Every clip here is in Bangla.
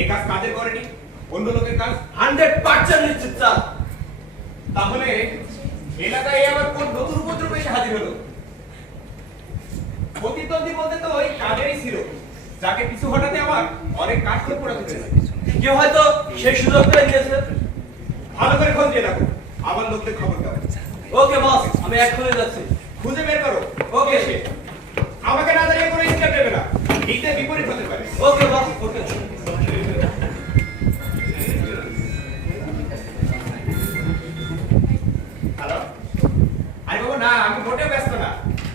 এই কাজ কাদের করেনি? অন্য লোকের কাজ? হান্ড্রেড পার্সেন্ট নিশ্চিত, স্যার। তাহলে এলাকায় আবার কোন নতুন উপদ্রব এসে হাজির হলো? প্রতিদ্বন্দ্বী বলতে তো ওই কাদেরই ছিল, যাকে পিছু হটাতে আমার অনেক কাঠখড় পোড়া হয়েছে। কেউ হয়তো সেই সুযোগটা দিয়েছে। ভালো করে খোঁজ দিয়ে রাখো আমার লোকদের খবর দাও। ওকে, বস, আমি এক্ষুনি যাচ্ছি। খুঁজে বের করো। ওকে সে আমাকে না দাঁড়িয়ে করে ইনকাম দেবে না। হিতে বিপরীত হতে পারে। ওকে, বস, ওকে। না, আমি মোটেও ব্যস্ত না।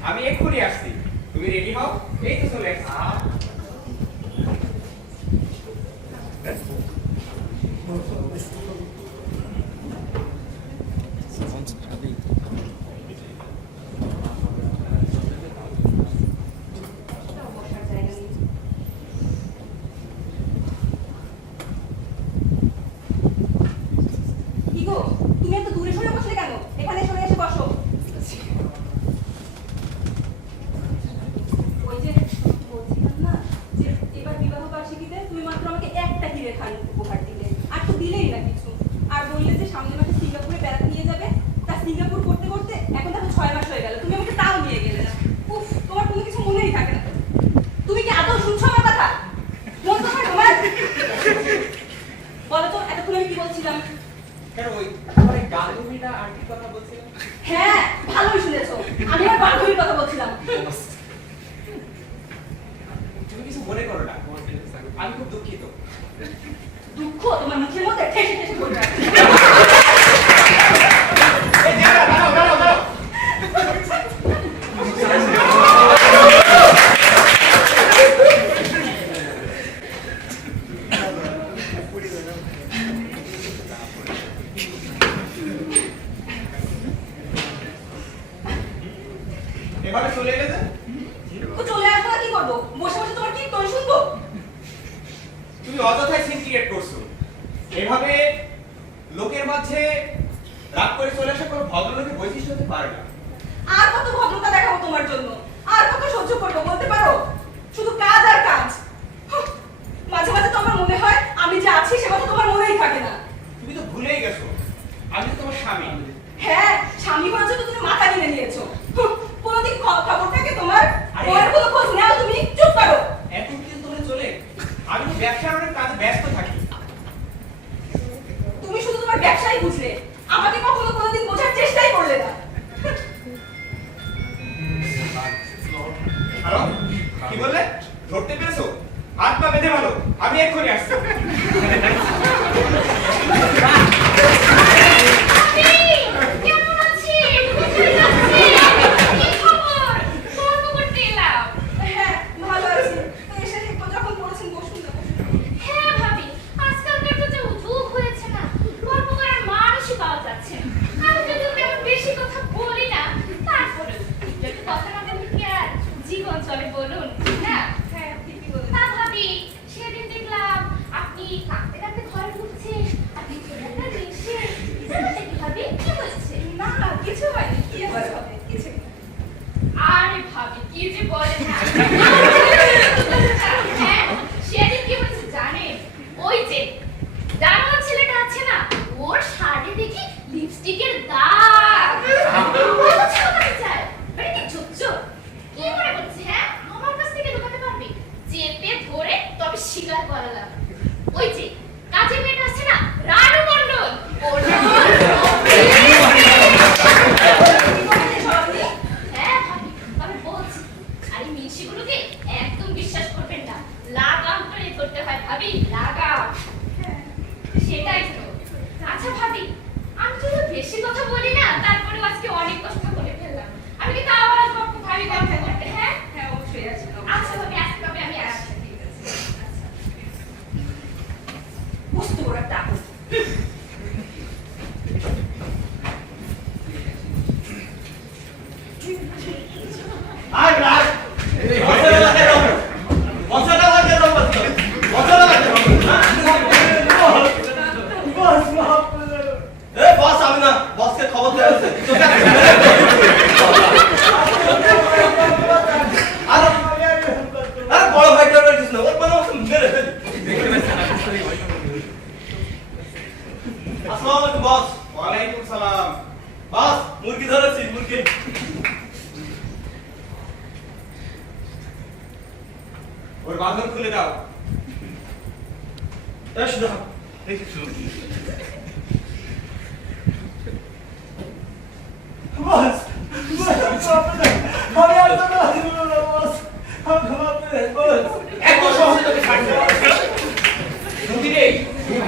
আমি এক্ষুনি আসছি। তুমি রেডি হও? এই তো চলে আসছি।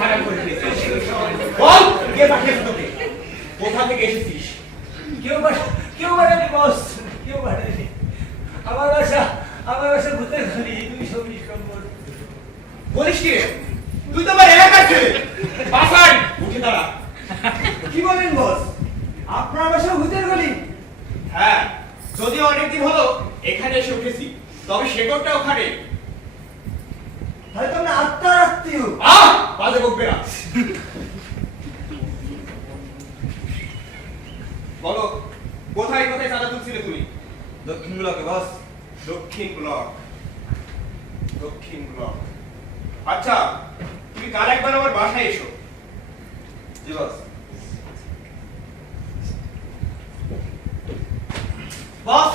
ভাড়া করে দিয়েছিস বল কে পাঠিয়েছে তোকে। কোথা থেকে এসেছিস কেউ বাড়ি কেউ বাড়ানি বস কেউ বাড়ানি আমার বাসা আমার বাসা ভূতের খালি দুই চব্বিশ নম্বর বলিস কি রে? তুই তো আমার এলাকার ছেলে বাসায় উঠে দাঁড়া কি বলেন বস আপনার বাসা ভূতের গলি হ্যাঁ যদিও অনেকদিন হলো এখানে এসে উঠেছি তবে শেকড়টা ওখানে হয়তো আমরা আত্মার আত্মীয় আহ বাজে বকবে না বলো কোথায় চাঁদা তুলছিলে তুমি? দক্ষিণ ব্লকে বস। দক্ষিণ ব্লক। দক্ষিণ ব্লক। আচ্ছা তুমি কাল একবার আমার বাসায় এসো। জি বস। বস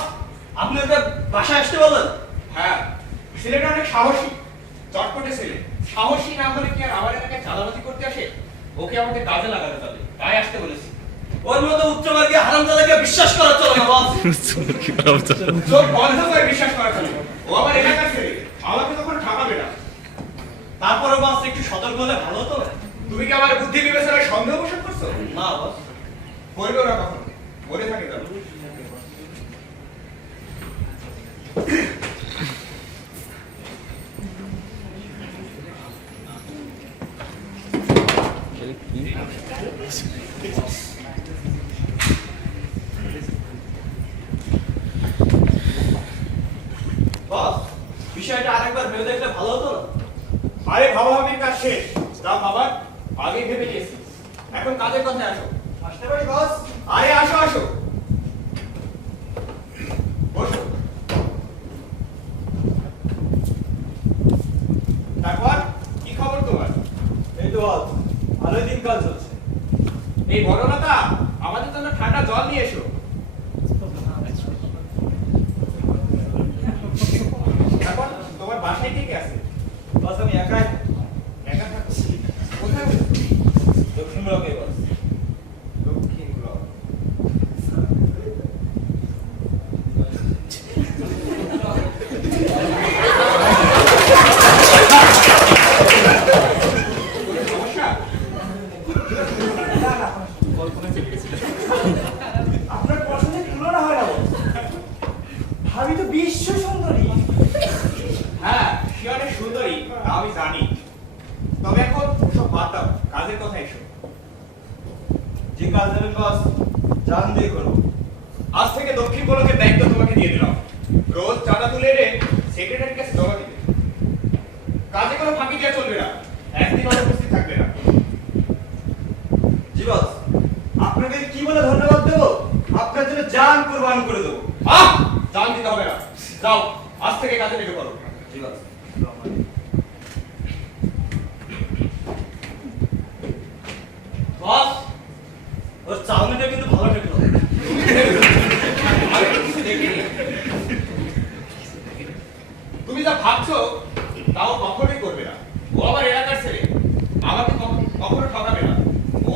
আপনি ওকে বাসায় আসতে বলেন হ্যাঁ। ছেলেটা অনেক সাহসী। চটপটে ছেলে। সাহসী না হলে কি আর আমার এলাকায় চাঁদাবাজি করতে আসে? ওকে আমাকে কাজে লাগাতে হবে। তাই আসতে বলেছি। ওর মতো উচ্চমার্গে হারামজাদাকে বিশ্বাস করা চলে না বস চোখ বন্ধ করে বিশ্বাস করা চলে। ও আমার এলাকার ছেলে আমাকে তখন ঠাকাবে না। তারপরে বস একটু সতর্ক হলে ভালো হতো তুমি কি আমার বুদ্ধি বিবেচনায় সন্দেহ পোষণ করছ? না বস করবে না কখন। মনে থাকে যাবে বস বিষয়টা আরেকবার ভেবে দেখলে ভালো হতো না আরে ভাবাভাবির কাজ শেষ যা বাবার আগে ভেবে নিয়েছি এখন কাজের কথায় আসো আসতে পারি বস আরে আসো আসো বসো তারপর কি খবর তোমার এই তো বস ভালোই দিন কাল চলছে এই বড়লতা আমাদের জন্য ঠান্ডা জল নিয়ে এসো তারপর তোমার বাসায় কে কে আছে বস আমি একাই একা থাকো কোথায় বসে? দক্ষিণ ব্লকে বস দক্ষিণ ব্লক কোনো সমস্যা আপনার পছন্দের তুলনা হয় না বস ভাবি তো বিশ্ব সুন্দরী হ্যাঁ সে অনেক সুন্দরী তা আমি জানি তবে এখন সব বাদ দাও কাজের কথা এসো যে কাজ দেবেন বস জান দিয়ে করব আজ থেকে দক্ষিণ ব্লকের দায়িত্ব তোমাকে দিয়ে দিলাম রোজ চাঁদা তুলে এনে সেক্রেটারির কাছে জমা দিবে কাজে কোনো ফাঁকি দেওয়া চলবে না একদিন অনুপস্থিত থাকবে না আপনাকে কি বলে ধন্যবাদ দেবো? আপনার জন্য জান কুরবান করে দেবো। আহ! জান দিতে হবে না। যাও আজ থেকে কাজে লেগে পড়ো। জি বস বস ওর চাউনিটা কিন্তু ভালো ঠেকলো আমি কিছু দেখিনি। তুমি যা ভাবছ তাও কখনোই করবে না। ও আমার এলাকার ছেলে। আমাকে কখ- কখনো ঠকাবে না।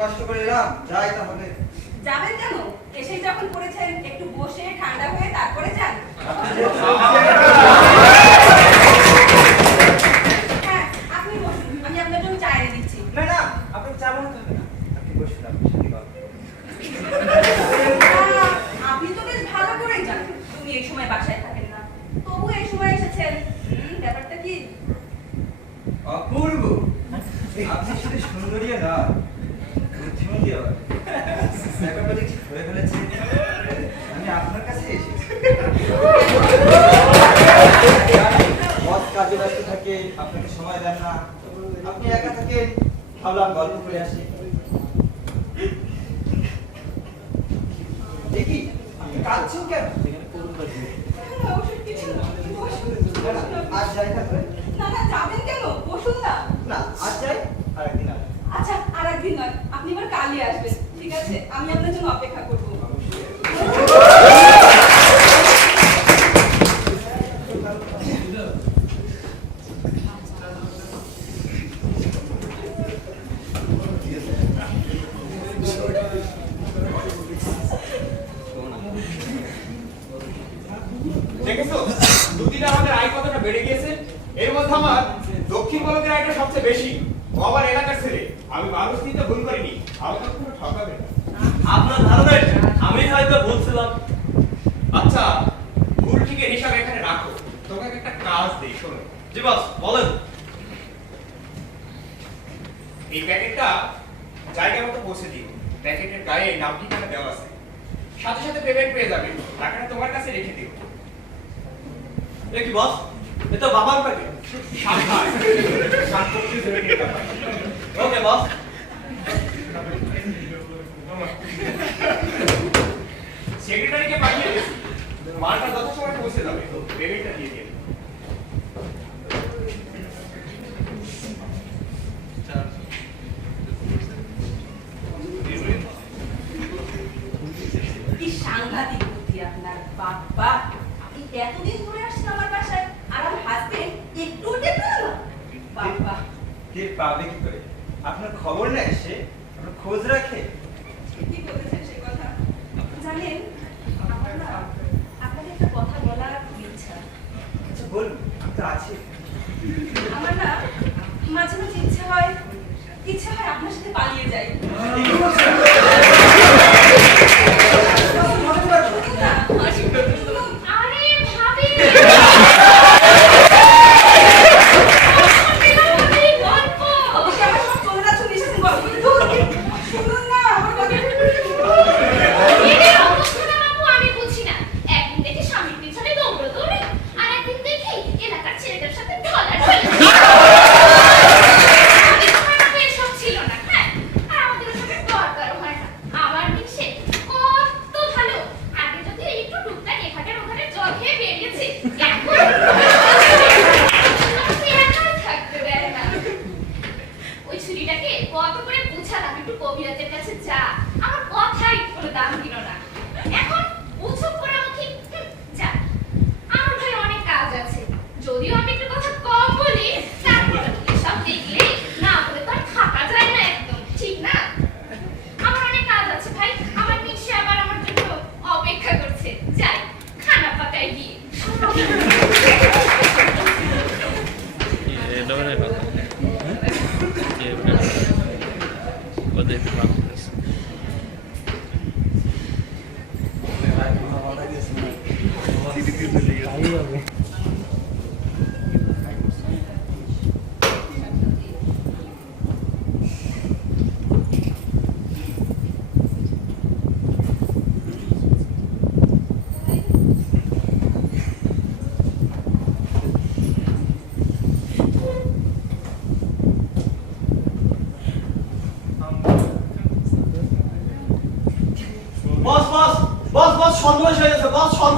কষ্ট করে এলাম যাই তাহলে। যাবেন কেন? এসে যখন করেছেন একটু বসে ঠান্ডা হয়ে তারপরে যান। ধরে ফেলেছি। আমি আপনার না। আপনি যাই থাকবেন না না। না। না আজ যাই আরেকদিন আচ্ছা আরেকদিন নয় আপনি এবার কালই আসবেন ঠিক আছে? আমি আপনার জন্য অপেক্ষা পৌঁছে দিও। প্যাকেটের গায়ে নাম ঠিকানা দেওয়া আছে। সাথে সাথে পেমেন্ট পেয়ে যাবে। টাকাটা তোমার কাছে রেখে দিও। এ কি বস এ তো বাবার প্যাকেট ওকে বস সেক্রেটারিকে পাঠিয়ে দিয়েছি। মালটা যত সময় পৌঁছে যাবে তো পেমেন্টটা দিয়ে দিয়ে কি সাংঘাতিক বুদ্ধি আপনার বাবা আপনি এতদিন ধরে আসছেন আমার বাসায় আর আমার হাজবেন্ড একটু দেখল না বাবা। কে পাবে কি করে? আপনার খবর নেয় সে আপনার খোঁজ রাখে? কি বলেছেন সে কথা? জানেন আমার না আপনাকে একটা কথা বলার ইচ্ছা। আচ্ছা বলুন আমি তো আছি। আমার না মাঝে মাঝে ইচ্ছে হয় ইচ্ছে হয় আপনার সাথে পালিয়ে যাই।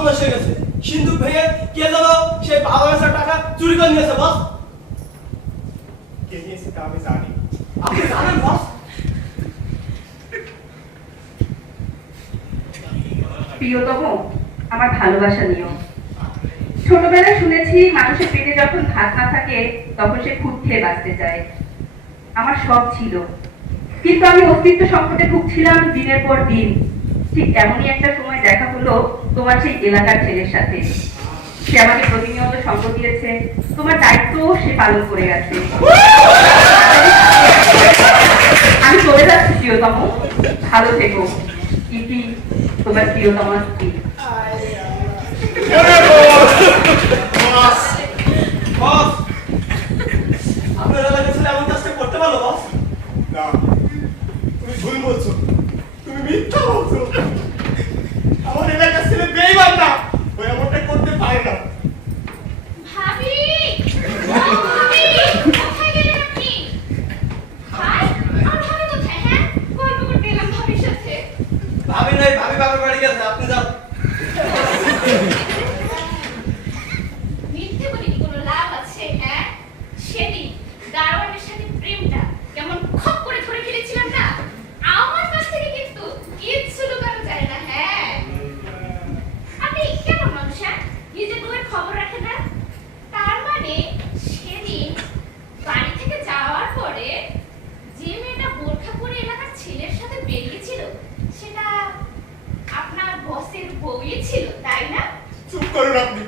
বস গেছে। সিন্ধুক ভেঙে কে যেন সেই বারো হাজার টাকা চুরি করে নিয়েছে বস কে নিয়েছে তা আমি জানি। আপনি জানেন বস প্রিয়তম আমার ভালোবাসা নিও। ছোটবেলায় শুনেছি মানুষের পেটে যখন ভাত না থাকে তখন সে খুব খেয়ে বাঁচতে চায়। আমার সব ছিল। কিন্তু আমি অস্তিত্ব সংকটে ভুগছিলাম দিনের পর দিন। ঠিক এমনই একটা সময় দেখা হলো তোমার সেই এলাকার ছেলের সাথে। সে আমাকে প্রতিনিয়ত সঙ্গ দিয়েছে। তোমার দায়িত্ব সে পালন করে গেছে আমি চলে যাচ্ছি, প্রিয়তম। ভালো থেকো। ইতি তোমার প্রিয়তম স্ত্রী বস আপনার এলাকার ছেলে এমন কাজটা করতে পারল বস না তুমি ভুল বলছো তুমি মিথ্যা বলছো আমার এলাকার ছেলে বেইমান না ওই এমনটা করতে পারে না ভাবি ও ভাবি কোথায় গেলেন আপনি ভাই বউই ছিল তাই না চুপ করুন আপনি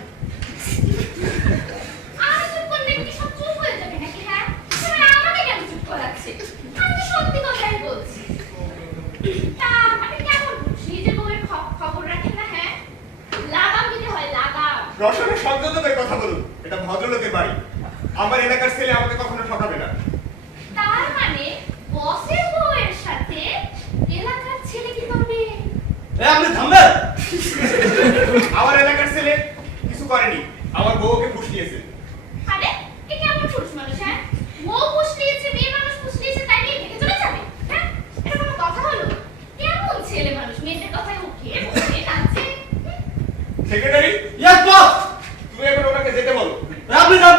আমি চুপ করলে কি সব চুপ হয়ে যাবে নাকি হ্যাঁ এবার আমাকে কেন চুপ করাচ্ছে আমি তো সত্যি কথাই বলছি তা আপনি কেমন নিজের বউয়ের খ- খবর রাখেন না হ্যাঁ লাগাম দিতে হয় লাগাম রসনের সংযতদের কথা বলুন। এটা ভদ্রলোকের বাড়ি। আমার এলাকার ছেলে আমাকে কখনো ঠকাবে না। তার মানে বসের বউয়ের সাথে এলাকার ছেলে কি করবে? এ আপনি থামবেন! আমার এলাকার ছেলে কিছু করেনি। আমার বউকে ঘুষ নিয়েছে আরে এ কেমন পুরুষ মানুষ হ্যাঁ? বউ পুষলিয়েছে মেয়ে মানুষ পুষলিয়েছে তাই নিয়ে ভেঙে চলে যাবে হ্যাঁ? এটা কোনো কথা হলো? কেমন ছেলে মানুষ মেয়েদের কথায় উঠে বসে নাচে। সেক্রেটারি ইয়েস বস তুমি এখন ওনাকে যেতে বলো এ আপনি যান।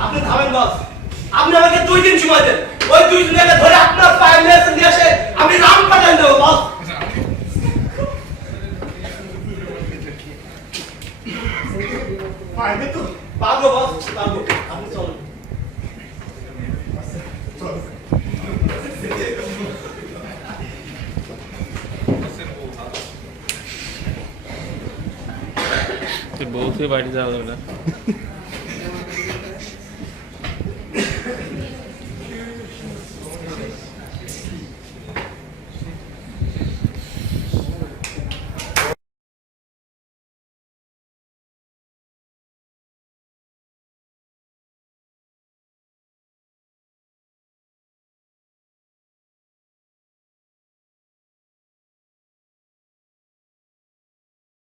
আপনি থামেন বস। আপনি আমাকে দুই দিন সময় দেন। ওই দুই দিনে ধরে আপনার পায়ে নিয়ে আসে আমি রাম পাঠান দেবো বস পারবে তো পারব বস পারব আপনি চলুন চল তুই বউ থেকে বাড়ি যাওয়া যাবে না